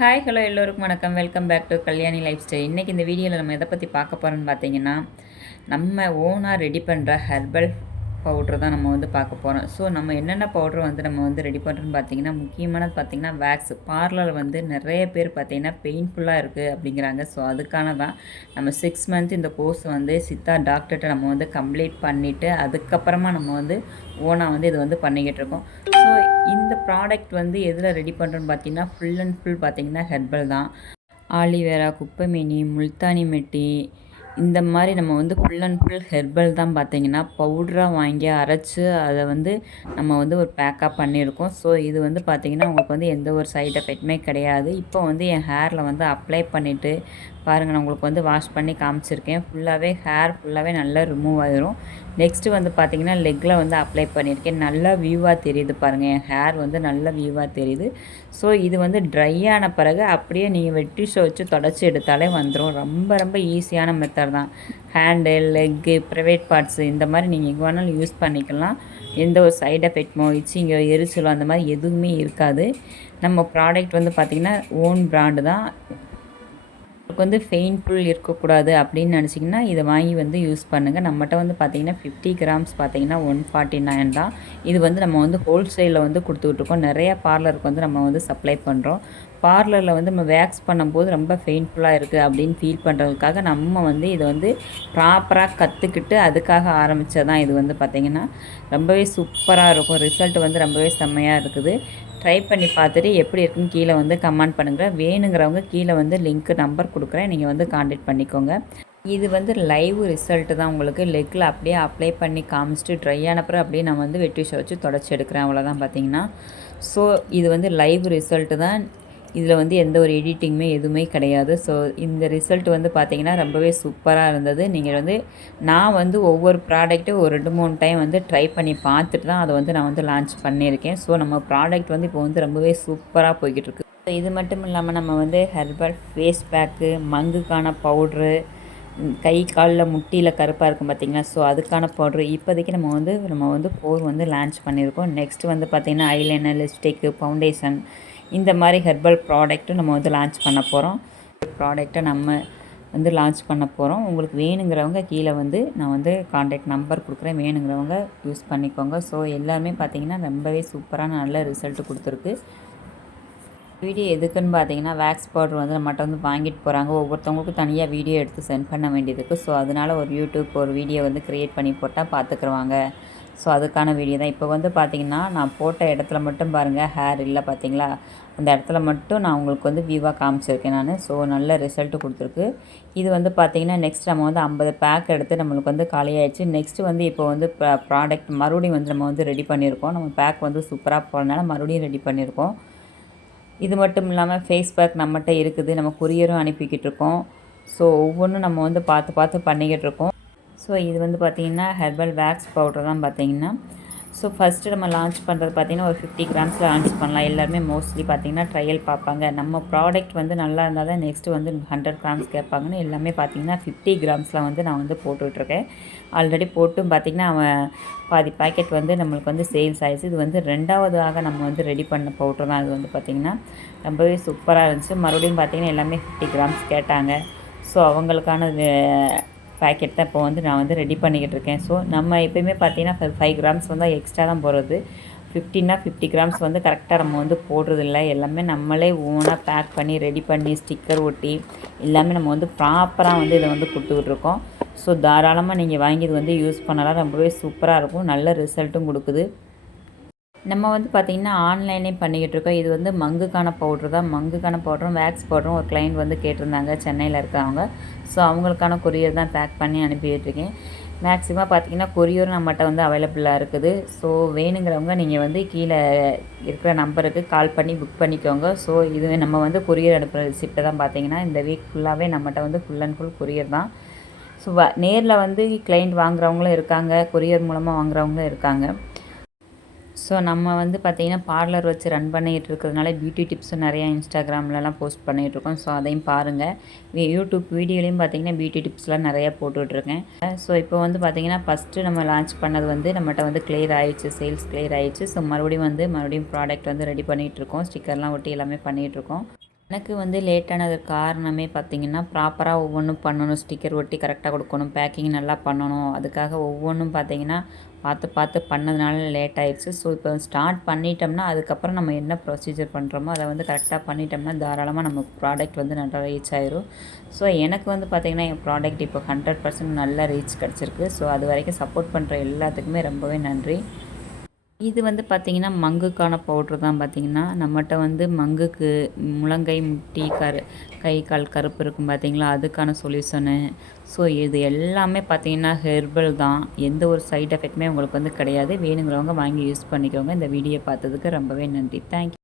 Hi hello எல்லோருக்கும் வணக்கம். Welcome back to Kalyani lifestyle. இன்றைக்கி இந்த வீடியோவில் நம்ம எதை பற்றி பார்க்க போகிறோன்னு பார்த்தீங்கன்னா, நம்ம ஓனாக ரெடி பண்ணுற ஹெர்பல் பவுட்ரு தான் நம்ம வந்து பார்க்க போகிறோம். ஸோ நம்ம என்னென்ன பவுட்ரு வந்து நம்ம வந்து ரெடி பண்ணுறோன்னு பார்த்தீங்கன்னா, முக்கியமானது பார்த்தீங்கன்னா வேக்ஸ். பார்லர் வந்து நிறைய பேர் பார்த்தீங்கன்னா பெயின்ஃபுல்லாக இருக்குது அப்படிங்கிறாங்க. ஸோ அதுக்கான தான் நம்ம 6 மந்த் இந்த கோர்ஸ் வந்து சித்தா டாக்டர்கிட்ட நம்ம வந்து கம்ப்ளீட் பண்ணிவிட்டு அதுக்கப்புறமா நம்ம வந்து ஓனாக வந்து இது வந்து பண்ணிக்கிட்டு இருக்கோம். ஸோ இந்த ப்ராடக்ட் வந்து எதில் ரெடி பண்ணுறோன்னு பார்த்தீங்கன்னா, ஃபுல் அண்ட் ஃபுல் பார்த்தீங்கன்னா ஹெர்பல் தான். ஆலிவேரா, குப்பைமேனி, முல்தானி மெட்டி இந்த மாதிரி நம்ம வந்து ஃபுல் அண்ட் ஃபுல் ஹெர்பல் தான் பார்த்தீங்கன்னா பவுடராக வாங்கி அரைச்சி அதை வந்து நம்ம வந்து ஒரு பேக்காக பண்ணியிருக்கோம். ஸோ இது வந்து பார்த்திங்கன்னா உங்களுக்கு வந்து எந்த ஒரு சைட் எஃபெக்ட்டுமே கிடையாது. இப்போ வந்து என் ஹேரில் வந்து அப்ளை பண்ணிவிட்டு பாருங்கள், நான் உங்களுக்கு வந்து வாஷ் பண்ணி காமிச்சிருக்கேன். ஃபுல்லாகவே ஹேர் ஃபுல்லாகவே நல்லா ரிமூவ் ஆகிரும். நெக்ஸ்ட்டு வந்து பார்த்திங்கன்னா லெக்கில் வந்து அப்ளை பண்ணியிருக்கேன். நல்லா வியூவாக தெரியுது பாருங்கள், என் ஹேர் வந்து நல்ல வியூவாக தெரியுது. ஸோ இது வந்து ட்ரை ஆன பிறகு அப்படியே நீங்கள் வெட்டிஷை வச்சு தொடச்சி எடுத்தாலே வந்துடும். ரொம்ப ரொம்ப ஈஸியான மெத்தட் தான். ஹேண்டு, லெக்கு, ப்ரைவேட் பார்ட்ஸு இந்த மாதிரி நீங்கள் எங்கே வேணாலும் யூஸ் பண்ணிக்கலாம். எந்த ஒரு சைட் எஃபெக்ட்மோ இச்சிங்கோ எரிச்சலோ அந்த மாதிரி எதுவுமே இருக்காது. நம்ம ப்ராடக்ட் வந்து பார்த்திங்கன்னா ஓன் பிராண்டு தான். உங்களுக்கு வந்து பெயின்ஃபுல் இருக்கக்கூடாது அப்படின்னு நினச்சிங்கன்னா இதை வாங்கி வந்து யூஸ் பண்ணுங்கள். நம்மகிட்ட வந்து பார்த்திங்கன்னா 50 கிராம்ஸ் பார்த்திங்கன்னா 149 தான். இது வந்து நம்ம வந்து ஹோல்சேலில் வந்து கொடுத்துட்ருக்கோம். நிறையா பார்லருக்கு வந்து நம்ம வந்து சப்ளை பண்ணுறோம். பார்லரில் வந்து நம்ம வேக்ஸ் பண்ணும்போது ரொம்ப பெயின்ஃபுல்லாக இருக்குது அப்படின்னு ஃபீல் பண்ணுறதுக்காக நம்ம வந்து இதை வந்து ப்ராப்பராக கற்றுக்கிட்டு அதுக்காக ஆரம்பித்தது தான். இது வந்து பார்த்திங்கன்னா ரொம்பவே சூப்பராக இருக்கும். ரிசல்ட் வந்து ரொம்பவே செம்மையாக இருக்குது. ட்ரை பண்ணி பார்த்துட்டு எப்படி இருக்குன்னு கீழே வந்து கமெண்ட் பண்ணுங்கள். வேணுங்கிறவங்க கீழே வந்து லிங்க்கு நம்பர் கொடுக்குறேன், நீங்கள் வந்து கான்டாக்ட் பண்ணிக்கோங்க. இது வந்து லைவ் ரிசல்ட்டு தான். உங்களுக்கு லெக்கில் அப்படியே அப்ளை பண்ணி காமிச்சிட்டு ட்ரை ஆனப்புறம் அப்படியே நான் வந்து வெட்டிஷை வச்சு தொடச்சி எடுக்கிறேன், அவ்வளோதான் பார்த்திங்கன்னா. ஸோ இது வந்து லைவ் ரிசல்ட்டு தான். இதில் வந்து எந்த ஒரு எடிட்டிங்குமே எதுவுமே கிடையாது. ஸோ இந்த ரிசல்ட் வந்து பார்த்திங்கன்னா ரொம்பவே சூப்பராக இருந்தது. நீங்கள் வந்து நான் வந்து ஒவ்வொரு ப்ராடக்ட்டும் ஒரு 2-3 டைம் வந்து ட்ரை பண்ணி பார்த்துட்டு தான் அதை வந்து நான் வந்து லான்ச் பண்ணியிருக்கேன். ஸோ நம்ம ப்ராடக்ட் வந்து இப்போ வந்து ரொம்பவே சூப்பராக போய்கிட்டு இருக்குது. ஸோ இது மட்டும் இல்லாமல் நம்ம வந்து ஹெர்பல் ஃபேஸ் பேக்கு, மங்குக்கான பவுட்ரு, கை காலில் முட்டியில் கருப்பாக இருக்கும் பார்த்திங்கன்னா, ஸோ அதுக்கான பவுட்ரு இப்போதைக்கு நம்ம வந்து 4 வந்து லான்ச் பண்ணியிருக்கோம். நெக்ஸ்ட்டு வந்து பார்த்திங்கன்னா ஐலைனர், லிப்ஸ்டிக்கு, ஃபவுண்டேஷன் இந்த மாதிரி ஹெர்பல் ப்ராடக்ட்டும் நம்ம வந்து லான்ச் பண்ண போகிறோம். ப்ராடக்டை நம்ம வந்து லான்ச் பண்ண போகிறோம். உங்களுக்கு வேணுங்கிறவங்க கீழே வந்து நான் வந்து கான்டாக்ட் நம்பர் கொடுக்குறேன், வேணுங்கிறவங்க யூஸ் பண்ணிக்கோங்க. ஸோ எல்லாமே பார்த்திங்கன்னா ரொம்பவே சூப்பரான நல்ல ரிசல்ட் கொடுத்துருக்கு. வீடியோ எதுக்குன்னு பார்த்தீங்கன்னா, வேக்ஸ் பவுடர் வந்து நம்மகிட்ட வந்து வாங்கிட்டு போகிறாங்க. ஒவ்வொருத்தவங்களுக்கும் தனியாக வீடியோ எடுத்து சென்ட் பண்ண வேண்டியது இருக்குது. ஸோ அதனால் ஒரு யூடியூப் ஒரு வீடியோ வந்து க்ரியேட் பண்ணி போட்டால் பார்த்துக்குருவாங்க. ஸோ அதுக்கான வீடியோ தான். இப்போ வந்து பார்த்திங்கன்னா நான் போட்ட இடத்துல மட்டும் பாருங்கள் ஹேர் இல்லை பார்த்திங்களா, அந்த இடத்துல மட்டும் நான் உங்களுக்கு வந்து வியூவாக காமிச்சிருக்கேன் நான். ஸோ நல்ல ரிசல்ட்டு கொடுத்துருக்கு. இது வந்து பார்த்திங்கன்னா நெக்ஸ்ட் நம்ம வந்து 50 பேக் எடுத்து நம்மளுக்கு வந்து காலியாகிடுச்சு. நெக்ஸ்ட்டு வந்து இப்போ வந்து ப்ராடக்ட் மறுபடியும் வந்து நம்ம வந்து ரெடி பண்ணியிருக்கோம். நம்ம பேக் வந்து சூப்பராக போகிறதுனால மறுபடியும் ரெடி பண்ணியிருக்கோம். இது மட்டும் இல்லாமல் ஃபேஸ் பேக் நம்மகிட்ட இருக்குது. நம்ம கொரியரும் அனுப்பிக்கிட்டு இருக்கோம். ஸோ ஒவ்வொன்றும் நம்ம வந்து பார்த்து பார்த்து பண்ணிக்கிட்டு இருக்கோம். ஸோ இது வந்து பார்த்திங்கன்னா ஹெர்பல் வேக்ஸ் பவுடர் தான் பார்த்திங்கன்னா. ஸோ ஃபஸ்ட்டு நம்ம லான்ச் பண்ணுறது பார்த்திங்கன்னா ஒரு 50 கிராம்ஸில் லான்ச் பண்ணலாம். எல்லாருமே மோஸ்ட்லி பார்த்திங்கன்னா ட்ரையல் பார்ப்பாங்க. நம்ம ப்ராடக்ட் வந்து நல்லா இருந்தால் தான் நெக்ஸ்ட்டு வந்து 100 கிராம்ஸ் கேட்பாங்கன்னு எல்லாமே பார்த்திங்கன்னா 50 கிராம்ஸில் வந்து நான் வந்து போட்டுட்ருக்கேன். ஆல்ரெடி போட்டும் பார்த்திங்கன்னா அவன் பாதி பேக்கெட் வந்து நம்மளுக்கு வந்து சேல்ஸ் ஆகிடுச்சு. இது வந்து 2வதாக நம்ம வந்து ரெடி பண்ண பவுட்ரு தான். அது வந்து பார்த்திங்கன்னா ரொம்பவே சூப்பராக இருந்துச்சு. மறுபடியும் பார்த்திங்கன்னா எல்லாமே 50 கிராம்ஸ் கேட்டாங்க. ஸோ அவங்களுக்கான பேக்கெட் தான் இப்போ வந்து நான் வந்து ரெடி பண்ணிக்கிட்டு இருக்கேன். ஸோ நம்ம எப்போயுமே பார்த்திங்கன்னா 5 கிராம்ஸ் வந்து எக்ஸ்ட்ரா தான் போடுறது. 50 கிராம்ஸ் வந்து கரெக்டாக நம்ம வந்து போடுறதில்ல. எல்லாமே நம்மளே ஓனாக பேக் பண்ணி ரெடி பண்ணி ஸ்டிக்கர் ஒட்டி எல்லாமே நம்ம வந்து ப்ராப்பராக வந்து இதை வந்து கொடுத்துக்கிட்ருக்கோம். ஸோ தாராளமாக நீங்கள் வாங்கி இது வந்து யூஸ் பண்ணலாம். ரொம்பவே சூப்பராக இருக்கும். நல்ல ரிசல்ட்டும் கொடுக்குது. நம்ம வந்து பார்த்திங்கன்னா ஆன்லைனே பண்ணிக்கிட்டு இருக்கோம். இது வந்து மங்குக்கான பவுட்ரு தான். மங்குக்கான பவுடரும் வேக்ஸ் பவுடரும் ஒரு கிளைண்ட் வந்து கேட்டிருந்தாங்க, சென்னையில் இருக்கவங்க. ஸோ அவங்களுக்கான கொரியர் தான் பேக் பண்ணி அனுப்பிட்டுருக்கேன். மேக்ஸிமம் பார்த்திங்கன்னா கொரியரும் நம்மகிட்ட வந்து அவைலபிளாக இருக்குது. ஸோ வேணுங்கிறவங்க நீங்கள் வந்து கீழே இருக்கிற நம்பருக்கு கால் பண்ணி புக் பண்ணிக்கோங்க. ஸோ இது நம்ம வந்து கொரியர் அனுப்புகிற ரிசிப்ட்டை தான் பார்த்திங்கன்னா இந்த வீக் ஃபுல்லாகவே நம்மகிட்ட வந்து ஃபுல் அண்ட் ஃபுல் கொரியர் தான். ஸோ நேரில் வந்து கிளைண்ட் வாங்குறவங்களும் இருக்காங்க, கொரியர் மூலமாக வாங்குறவங்களும் இருக்காங்க. ஸோ நம்ம வந்து பார்த்திங்கன்னா பார்லர் வச்சு ரன் பண்ணிகிட்டு இருக்கிறதுனால பியூட்டி டிப்ஸும் நிறையா இன்ஸ்டாகிராம்லலாம் போஸ்ட் பண்ணிகிட்ருக்கோம். ஸோ அதையும் பாருங்கள். யூடியூப் வீடியோலையும் பார்த்திங்கன்னா பியூட்டி டிப்ஸ்லாம் நிறையா போட்டுட்ருக்கேன். ஸோ இப்போ வந்து பார்த்திங்கன்னா ஃபஸ்ட்டு நம்ம லான்ச் பண்ணது வந்து நம்மகிட்ட வந்து கிளியர் ஆகிடுச்சு, சேல்ஸ் கிளியர் ஆகிடுச்சு. ஸோ மறுபடியும் ப்ராடக்ட் வந்து ரெடி பண்ணிகிட்ருக்கோம். ஸ்டிக்கர்லாம் ஒட்டி எல்லாமே பண்ணிகிட்ருக்கோம். எனக்கு வந்து லேட் ஆனதுக்கு காரணமே பார்த்தீங்கன்னா, ப்ராப்பராக ஒவ்வொன்னும் பண்ணணும். ஸ்டிக்கர் ஒட்டி கரெக்ட்டா குடுக்கணும். பேக்கிங் நல்லா பண்ணணும். அதுக்காக ஒவ்வொன்னும் பார்த்தீங்கன்னா, பார்த்து பார்த்து பண்ணதுனால லேட் ஆயிருச்சு. ஸோ, இப்போ ஸ்டார்ட் பண்ணிட்டோம்னா, அதுக்கப்புறம் நம்ம என்ன ப்ரொசீஜர் பண்ணுறோமோ, அத வந்து கரெக்ட்டா பண்ணிட்டோம்னா, தாராளமா நம்ம ப்ராடக்ட் வந்து நல்லா ரீச் ஆயிரும். ஸோ, எனக்கு வந்து பார்த்தீங்கன்னா, என் ப்ராடக்ட் இப்போ 100% நல்ல ரீச் கிடச்சிருக்கு. ஸோ, அதுவரைக்கும் சப்போர்ட் பண்ணுற எல்லாத்துக்குமே ரொம்பவே நன்றி. இது வந்து பார்த்திங்கன்னா, மங்குக்கான பவுட்ரு தான் பார்த்திங்கன்னா, நம்மட்ட வந்து மங்குக்கு முழங்கை, முட்டி, கை, கால் கருப்பு இருக்கும் பார்த்திங்களா, அதுக்கான சொல்யூஷனு. ஸோ, இது எல்லாமே பார்த்திங்கன்னா ஹெர்பல் தான். எந்த ஒரு சைட் எஃபெக்ட்டுமே உங்களுக்கு வந்து கிடையாது. வேணுங்கிறவங்க வாங்கி யூஸ் பண்ணிக்கோங்க. இந்த வீடியோ பார்த்ததுக்கு ரொம்பவே நன்றி. தேங்க்யூ.